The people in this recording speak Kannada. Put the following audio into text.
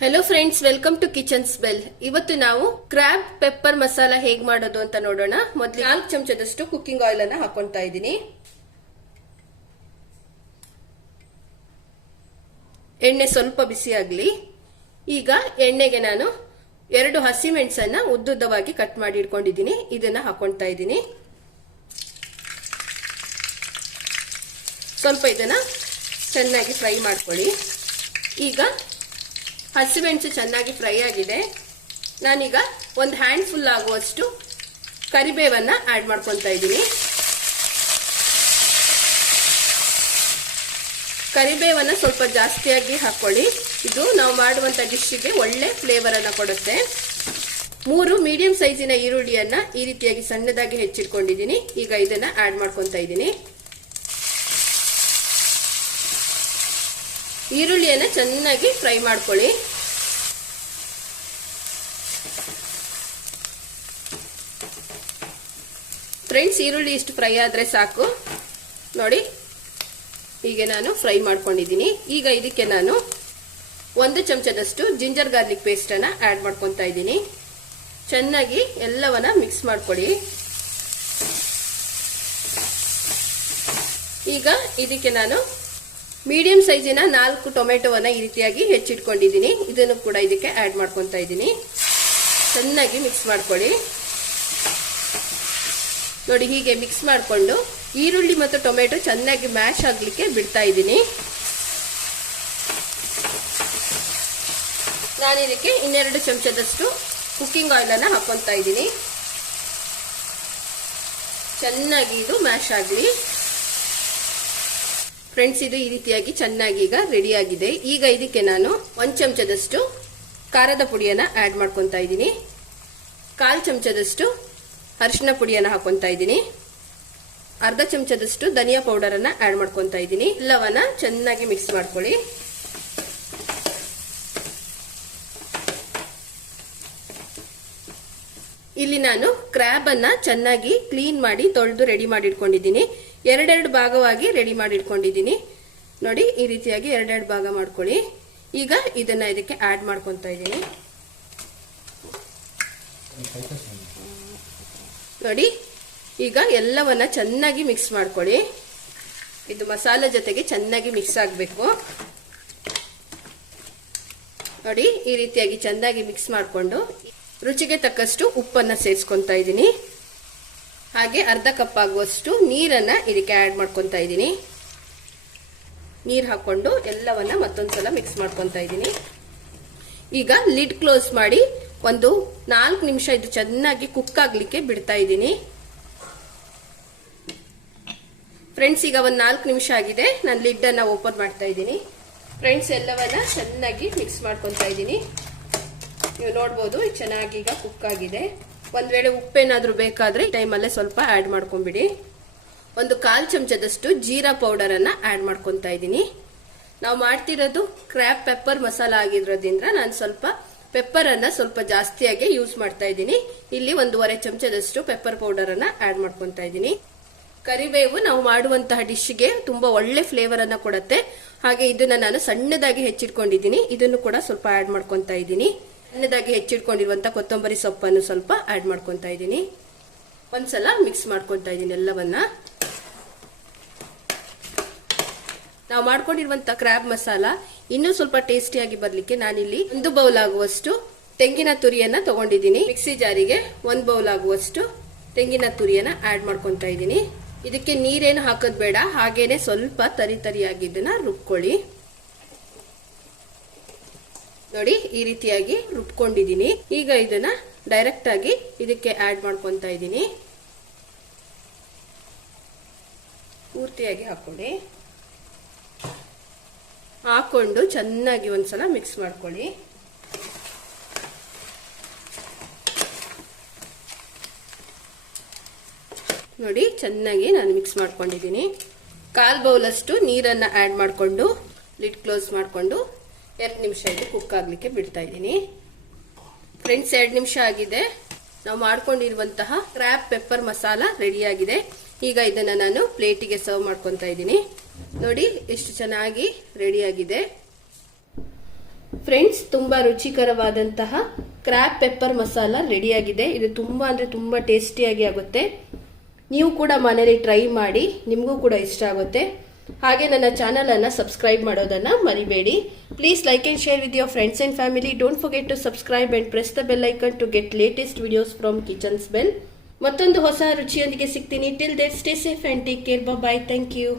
Hello friends, welcome to kitchen spell. ಇವತ್ತು ನಾವು ಕ್ರಾಬ್ ಪೆಪ್ಪರ್ ಮಸಾಲ ಹೇಗೆ ಮಾಡೋದು ಅಂತ ನೋಡೋಣ। ಮೊದಲು 4 ಚಮಚದಷ್ಟು ಕುಕಿಂಗ್ ಆಯಿಲ್ ಅನ್ನು ಹಾಕೊಂತಾ ಇದ್ದೀನಿ। ಎಣ್ಣೆ ಸ್ವಲ್ಪ ಬಿಸಿ ಆಗಲಿ। ಈಗ ಎಣ್ಣೆಗೆ ನಾನು 2 ಹಸಿಮೆಣಸನ್ನ ಉದ್ದುದ್ದವಾಗಿ ಕಟ್ ಮಾಡಿ ಇಟ್ಕೊಂಡಿದ್ದೀನಿ, ಇದನ್ನ ಹಾಕೊಂತಾ ಇದ್ದೀನಿ। ಸ್ವಲ್ಪ ಇದನ್ನ ಚೆನ್ನಾಗಿ ಫ್ರೈ ಮಾಡ್ಕೊಳ್ಳಿ। ಈಗ ಹಸಿಮೆಣಸು ಚೆನ್ನಾಗಿ ಫ್ರೈ ಆಗಿದೆ। ನಾನೀಗ ಒಂದು ಹ್ಯಾಂಡ್ ಫುಲ್ ಆಗುವಷ್ಟು ಕರಿಬೇವನ್ನ ಆಡ್ ಮಾಡ್ಕೊತಾ ಇದ್ದೀನಿ। ಕರಿಬೇವನ್ನ ಸ್ವಲ್ಪ ಜಾಸ್ತಿಯಾಗಿ ಹಾಕೊಳ್ಳಿ, ಇದು ನಾವು ಮಾಡುವಂತ ಡಿಶ್ಗೆ ಒಳ್ಳೆ ಫ್ಲೇವರ್ ಅನ್ನ ಕೊಡುತ್ತೆ। 3 ಮೀಡಿಯಂ ಸೈಜಿನ ಈರುಳ್ಳಿಯನ್ನ ಈ ರೀತಿಯಾಗಿ ಸಣ್ಣದಾಗಿ ಹೆಚ್ಚಿಟ್ಕೊಂಡಿದ್ದೀನಿ। ಈಗ ಇದನ್ನ ಆಡ್ ಮಾಡ್ಕೊತಾ ಇದ್ದೀನಿ। ಈರುಳ್ಳಿಯನ್ನ ಚೆನ್ನಾಗಿ ಫ್ರೈ ಮಾಡ್ಕೊಳ್ಳಿ। ಫ್ರೆಂಡ್ಸ್, ಈರುಳ್ಳಿ ಇಷ್ಟು ಫ್ರೈ ಆದ್ರೆ ಸಾಕು ನೋಡಿ। ಹೀಗೆ ನಾನು ಫ್ರೈ ಮಾಡ್ಕೊಂಡಿದ್ದೀನಿ। ಈಗ ಇದಕ್ಕೆ ನಾನು 1 ಚಮಚದಷ್ಟು ಜಿಂಜರ್ ಗಾರ್ಲಿಕ್ ಪೇಸ್ಟ್ ಅನ್ನ ಆಡ್ ಮಾಡ್ಕೊತಾ ಇದ್ದೀನಿ। ಚೆನ್ನಾಗಿ ಎಲ್ಲವನ್ನ ಮಿಕ್ಸ್ ಮಾಡ್ಕೊಳ್ಳಿ। ಈಗ ಇದಕ್ಕೆ ನಾನು ಮೀಡಿಯಂ ಸೈಜಿನ 4 ಟೊಮೆಟೊವನ್ನ ಈ ರೀತಿಯಾಗಿ ಹೆಚ್ಚಿಟ್ಕೊಂಡಿದ್ದೀನಿ, ಇದನ್ನು ಕೂಡ ಇದಕ್ಕೆ ಆಡ್ ಮಾಡ್ಕೊತಾ ಇದ್ದೀನಿ। ಚೆನ್ನಾಗಿ ಮಿಕ್ಸ್ ಮಾಡ್ಕೊಳ್ಳಿ ನೋಡಿ। ಹೀಗೆ ಮಿಕ್ಸ್ ಮಾಡಿಕೊಂಡು ಈರುಳ್ಳಿ ಮತ್ತು ಟೊಮೆಟೊ ಚೆನ್ನಾಗಿ ಮ್ಯಾಶ್ ಆಗ್ಲಿಕ್ಕೆ ಬಿಡ್ತಾ ಇದ್ದೀನಿ। ನಾನು ಇದಕ್ಕೆ 2 ಚಮಚದಷ್ಟು ಕುಕಿಂಗ್ ಆಯಿಲ್ ಅನ್ನ ಹಾಕೊಂತಾ ಇದ್ದೀನಿ। ಚೆನ್ನಾಗಿ ಇದು ಮ್ಯಾಶ್ ಆಗಲಿ ಫ್ರೆಂಡ್ಸ್। ಇದು ಈ ರೀತಿಯಾಗಿ ಚೆನ್ನಾಗಿ ಈಗ ರೆಡಿ ಆಗಿದೆ। ಈಗ ಇದಕ್ಕೆ ನಾನು 1 ಚಮಚದಷ್ಟು ಖಾರದ ಪುಡಿಯನ್ನ ಆಡ್ ಮಾಡ್ಕೊತಾ ಇದ್ದೀನಿ। 1/4 ಚಮಚದಷ್ಟು ಅರಿಶಿನ ಪುಡಿಯನ್ನ ಹಾಕೊಂತಾ ಇದ್ದೀನಿ। ಅರ್ಧ ಚಮಚದಷ್ಟು ಧನಿಯಾ ಪೌಡರ್ ಅನ್ನ ಆಡ್ ಮಾಡ್ಕೊತಾ ಇದ್ದೀನಿ। ಎಲ್ಲವನ್ನ ಚೆನ್ನಾಗಿ ಮಿಕ್ಸ್ ಮಾಡ್ಕೊಳ್ಳಿ। ಇಲ್ಲಿ ನಾನು ಕ್ರಾಬ್ ಅನ್ನ ಚೆನ್ನಾಗಿ ಕ್ಲೀನ್ ಮಾಡಿ ತೊಳೆದು ರೆಡಿ ಮಾಡಿ ಇಟ್ಕೊಂಡಿದ್ದೀನಿ। 2 ಭಾಗವಾಗಿ ರೆಡಿ ಮಾಡಿ ಇಟ್ಕೊಂಡಿದ್ದೀನಿ ನೋಡಿ। ಈ ರೀತಿಯಾಗಿ 2 ಭಾಗ ಮಾಡ್ಕೊಳ್ಳಿ। ಈಗ ಇದನ್ನ ಇದಕ್ಕೆ ಆಡ್ ಮಾಡ್ಕೊತಾ ಇದ್ದೀನಿ ನೋಡಿ। ಈಗ ಎಲ್ಲವನ್ನ ಚೆನ್ನಾಗಿ ಮಿಕ್ಸ್ ಮಾಡ್ಕೊಳ್ಳಿ। ಇದು ಮಸಾಲೆ ಜೊತೆಗೆ ಚೆನ್ನಾಗಿ ಮಿಕ್ಸ್ ಆಗಬೇಕು ನೋಡಿ। ಈ ರೀತಿಯಾಗಿ ಚೆನ್ನಾಗಿ ಮಿಕ್ಸ್ ಮಾಡಿಕೊಂಡು ರುಚಿಗೆ ತಕ್ಕಷ್ಟು ಉಪ್ಪನ್ನ ಸೇರಿಸ್ಕೊತಾ ಇದ್ದೀನಿ। ಹಾಗೆ ಅರ್ಧ ಕಪ್ ಆಗುವಷ್ಟು ನೀರನ್ನ ಇದಕ್ಕೆ ಆಡ್ ಮಾಡ್ಕೊತಾ ಇದ್ದೀನಿ। ನೀರು ಹಾಕೊಂಡು ಎಲ್ಲವನ್ನ ಮತ್ತೊಂದ್ಸಲ ಮಿಕ್ಸ್ ಮಾಡ್ಕೊತಾ ಇದ್ದೀನಿ। ಈಗ ಲಿಡ್ ಕ್ಲೋಸ್ ಮಾಡಿ ಒಂದು 4 ನಿಮಿಷ ಇದು ಚೆನ್ನಾಗಿ ಕುಕ್ ಆಗ್ಲಿಕ್ಕೆ ಬಿಡ್ತಾ ಇದ್ದೀನಿ ಫ್ರೆಂಡ್ಸ್। ಈಗ ಒಂದು 4 ನಿಮಿಷ ಆಗಿದೆ, ನಾನು ಲಿಡ್ ಅನ್ನ ಓಪನ್ ಮಾಡ್ತಾ ಇದ್ದೀನಿ ಫ್ರೆಂಡ್ಸ್। ಎಲ್ಲವನ್ನ ಚೆನ್ನಾಗಿ ಮಿಕ್ಸ್ ಮಾಡ್ಕೊತಾ ಇದ್ದೀನಿ। ನೀವು ನೋಡ್ಬೋದು ಚೆನ್ನಾಗಿ ಈಗ ಕುಕ್ ಆಗಿದೆ। ಒಂದ್ ವೇಳೆ ಉಪ್ಪೇನಾದ್ರೂ ಬೇಕಾದ್ರೆ ಈ ಟೈಮಲ್ಲೇ ಸ್ವಲ್ಪ ಆಡ್ ಮಾಡ್ಕೊಂಡ್ಬಿಡಿ। 1/4 ಚಮಚದಷ್ಟು ಜೀರಾ ಪೌಡರ್ ಅನ್ನ ಆಡ್ ಮಾಡ್ಕೊತಾ ಇದ್ದೀನಿ। ನಾವು ಮಾಡ್ತಿರೋದು ಕ್ರ್ಯಾಬ್ ಪೆಪ್ಪರ್ ಮಸಾಲ ಆಗಿರೋದ್ರಿಂದ ನಾನು ಸ್ವಲ್ಪ ಪೆಪ್ಪರ್ ಅನ್ನ ಸ್ವಲ್ಪ ಜಾಸ್ತಿಯಾಗಿ ಯೂಸ್ ಮಾಡ್ತಾ ಇದ್ದೀನಿ। ಇಲ್ಲಿ 1.5 ಚಮಚದಷ್ಟು ಪೆಪ್ಪರ್ ಪೌಡರ್ ಅನ್ನ ಆಡ್ ಮಾಡ್ಕೊತಾ ಇದ್ದೀನಿ। ಕರಿಬೇವು ನಾವು ಮಾಡುವಂತಹ ಡಿಶ್ಗೆ ತುಂಬಾ ಒಳ್ಳೆ ಫ್ಲೇವರ್ ಅನ್ನ ಕೊಡುತ್ತೆ। ಹಾಗೆ ಇದನ್ನ ನಾನು ಸಣ್ಣದಾಗಿ ಹೆಚ್ಚಿಟ್ಕೊಂಡಿದ್ದೀನಿ, ಇದನ್ನು ಕೂಡ ಸ್ವಲ್ಪ ಆಡ್ ಮಾಡ್ಕೊತಾ ಇದ್ದೀನಿ। ಸಣ್ಣದಾಗಿ ಹೆಚ್ಚಿಟ್ಕೊಂಡಿರುವಂತ ಕೊತ್ತಂಬರಿ ಸೊಪ್ಪನ್ನು ಸ್ವಲ್ಪ ಆಡ್ ಮಾಡ್ಕೊತಾ ಇದ್ದೀನಿ। ಒಂದ್ಸಲ ಮಿಕ್ಸ್ ಮಾಡ್ಕೊತಾ ಇದ್ದೀನಿ ಎಲ್ಲವನ್ನ। ನಾವು ಮಾಡ್ಕೊಂಡಿರುವಂತ ಕ್ರಾಬ್ ಮಸಾಲ ಇನ್ನೂ ಸ್ವಲ್ಪ ಟೇಸ್ಟಿಯಾಗಿ ಬರ್ಲಿಕ್ಕೆ ನಾನಿಲ್ಲಿ 1 ಬೌಲ್ ಆಗುವಷ್ಟು ತೆಂಗಿನ ತುರಿಯನ್ನ ತಗೊಂಡಿದ್ದೀನಿ। ಮಿಕ್ಸಿ ಜಾರಿಗೆ 1 ಬೌಲ್ ಆಗುವಷ್ಟು ತೆಂಗಿನ ತುರಿಯನ್ನ ಆಡ್ ಮಾಡ್ಕೊತಾ ಇದ್ದೀನಿ। ಇದಕ್ಕೆ ನೀರೇನು ಹಾಕೋದ್ ಬೇಡ, ಹಾಗೇನೆ ಸ್ವಲ್ಪ ತರಿಯಾಗಿ ಇದನ್ನ ರುಬ್ಕೊಳ್ಳಿ ನೋಡಿ। ಈ ರೀತಿಯಾಗಿ ರುಬ್ಕೊಂಡಿದ್ದೀನಿ। ಈಗ ಇದನ್ನ ಡೈರೆಕ್ಟ್ ಆಗಿ ಇದಕ್ಕೆ ಆಡ್ ಮಾಡ್ಕೊತಾ ಇದ್ದೀನಿ। ಪೂರ್ತಿಯಾಗಿ ಹಾಕೊಂಡು ಚೆನ್ನಾಗಿ ಒಂದ್ಸಲ ಮಿಕ್ಸ್ ಮಾಡ್ಕೊಳ್ಳಿ ನೋಡಿ। ಚೆನ್ನಾಗಿ ನಾನು ಮಿಕ್ಸ್ ಮಾಡ್ಕೊಂಡಿದ್ದೀನಿ। 1/4 ಬೌಲ್ ಅಷ್ಟು ನೀರನ್ನ ಆಡ್ ಮಾಡ್ಕೊಂಡು ಲಿಡ್ ಕ್ಲೋಸ್ ಮಾಡ್ಕೊಂಡು 2 ನಿಮಿಷ ಇದು ಕುಕ್ ಆಗ್ಲಿಕ್ಕೆ ಬಿಡ್ತಾ ಇದ್ದೀನಿ ಫ್ರೆಂಡ್ಸ್। 2 ನಿಮಿಷ ಆಗಿದೆ, ನಾವು ಮಾಡ್ಕೊಂಡಿರುವಂತಹ ಕ್ರ್ಯಾಬ್ ಪೆಪ್ಪರ್ ಮಸಾಲ ರೆಡಿ ಆಗಿದೆ। ಈಗ ಇದನ್ನ ನಾನು ಪ್ಲೇಟಿಗೆ ಸರ್ವ್ ಮಾಡ್ಕೊತಾ ಇದ್ದೀನಿ ನೋಡಿ, ಎಷ್ಟು ಚೆನ್ನಾಗಿ ರೆಡಿ ಆಗಿದೆ। ಫ್ರೆಂಡ್ಸ್, ತುಂಬಾ ರುಚಿಕರವಾದಂತಹ ಕ್ರ್ಯಾಬ್ ಪೆಪ್ಪರ್ ಮಸಾಲ ರೆಡಿಯಾಗಿದೆ. ಇದು ತುಂಬಾ ಅಂದ್ರೆ ತುಂಬಾ ಟೇಸ್ಟಿಯಾಗಿ ಆಗುತ್ತೆ. ನೀವು ಕೂಡ ಮನೇಲಿ ಟ್ರೈ ಮಾಡಿ, ನಿಮಗೂ ಕೂಡ ಇಷ್ಟ ಆಗುತ್ತೆ. ಹಾಗೆ ನನ್ನ ಚಾನಲ್ ಅನ್ನ ಸಬ್ಸ್ಕ್ರೈಬ್ ಮಾಡೋದನ್ನ ಮರಿಬೇಡಿ. Please like and share with your friends and family. Don't forget to subscribe and press the bell icon to get latest videos from kitchens bell. ಮತ್ತೊಂದು ಹೊಸ ರುಚಿಯೊಂದಿಗೆ ಸಿಗ್ತೀನಿ. Till then stay safe and take care. Bye. Thank you.